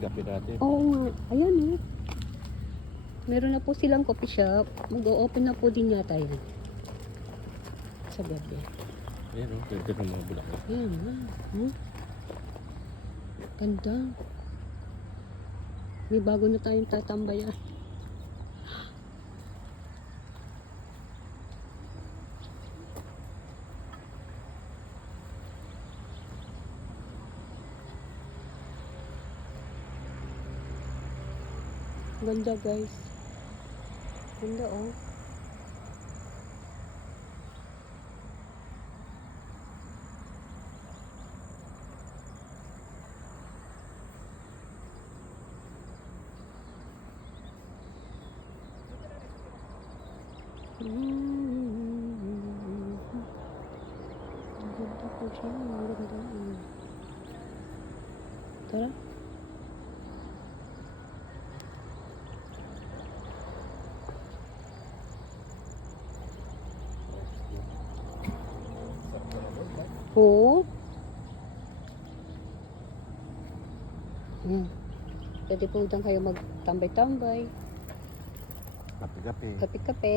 kape natin. Oo nga. Ayan eh. Meron na po silang coffee shop. Mag-o-open na po din yata yun. Sa gabi. Ayan o, ganda ng mga bulaklak. Ayan nga. Ganda. May bago na tayong tatambayan. Ganda guys. Ganda oh. Ang ganda po siya. Ang ganda. Tara. Oo. Pwede po dyan kayo magtambay-tambay. Kape-kape. Kape-kape.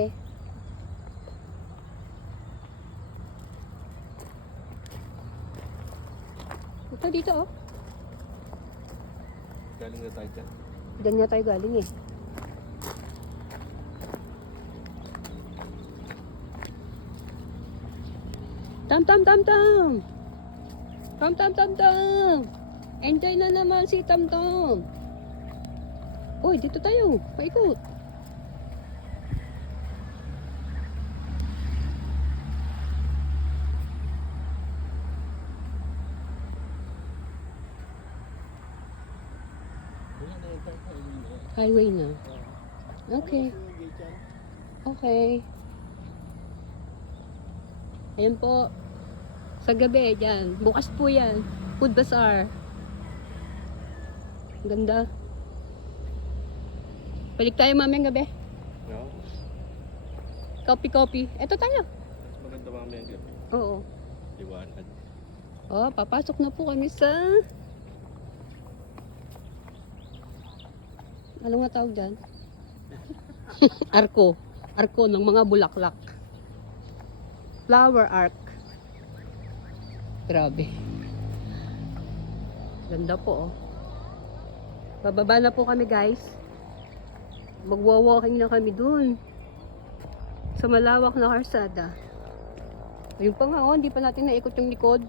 Ito dito oh. Galing na tayo dyan. Diyan nga tayo galing eh. Tam-tam-tam-tam! Tam-tam-tam-tam! Enjoy na naman si Tam-tam! Uy, dito tayo! Paikot! Highway na. Okay. Okay. Ayan po. Sa gabi, dyan. Bukas po yan. Food Bazaar. Ganda. Balik tayo mamayang gabi. No? Coffee. Eto tayo. Mas maganda mamaya ang gabi. Oo. Liwanag. Oh, papasok na po kami sa... Ano nga tawag dyan? Arko. Arko ng mga bulaklak. Flower arc. Grabe. Ganda po oh. Bababa na po kami guys. Magwa-walking na kami dun. Sa malawak na karsada. Ayun pa nga oh, hindi pa natin naikot yung likod.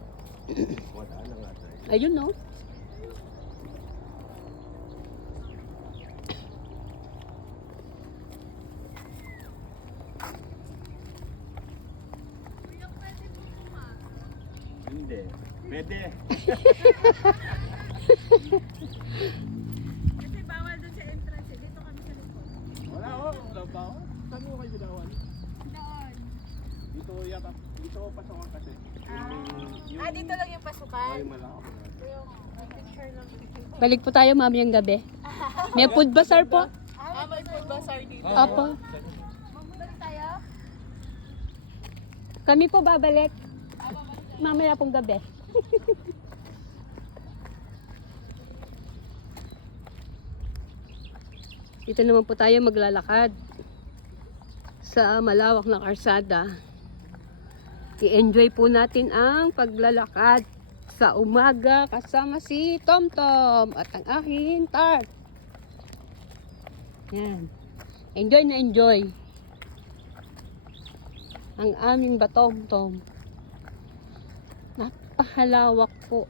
Wala na nga tayo. Ayun no. Hindi. Pwede. Kasi bawal dun sa entrance eh. Dito kami sa likod. Wala ko. Wala ba ako? Saan mo kayo binawan? Doon. Dito yata. Dito ko pasokan kasi. Dito lang yung pasukan. Ay, malaki. Yung picture lang. Balik po tayo mamayang gabi. May food bazaar po. May food bazaar dito. Apo. Magbalik tayo? Kami po babalik. Mamaya pong gabi. Dito naman po tayo maglalakad sa malawak na karsada. I-enjoy po natin ang paglalakad sa umaga kasama si Tom-Tom at ang aking tart. Yan. Enjoy na enjoy. Ang aming Batom-Tom. Napakalawak po.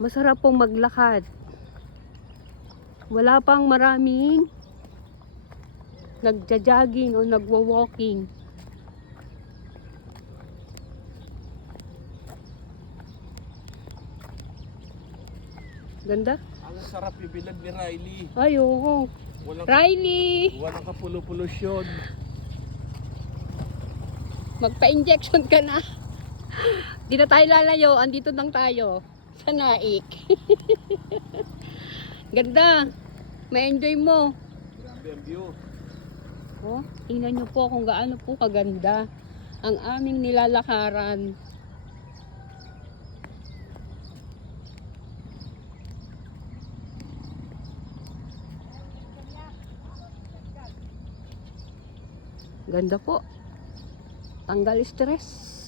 Masarap pong maglakad. Wala pang maraming nagja-jogging o nagwa-walking. Ganda. Ang sarap yung bilad ni Riley. Ay, oo. Riley! Walang kapulo-pulusyon. Magpa-injection ka na. Di na tayo lalayo. Andito lang tayo. Sa Naik. Ganda. Ma-enjoy mo. Grabe ang view. Oh, tingnan nyo po kung gaano po kaganda ang aming nilalakaran. Ganda po. Tanggal stress.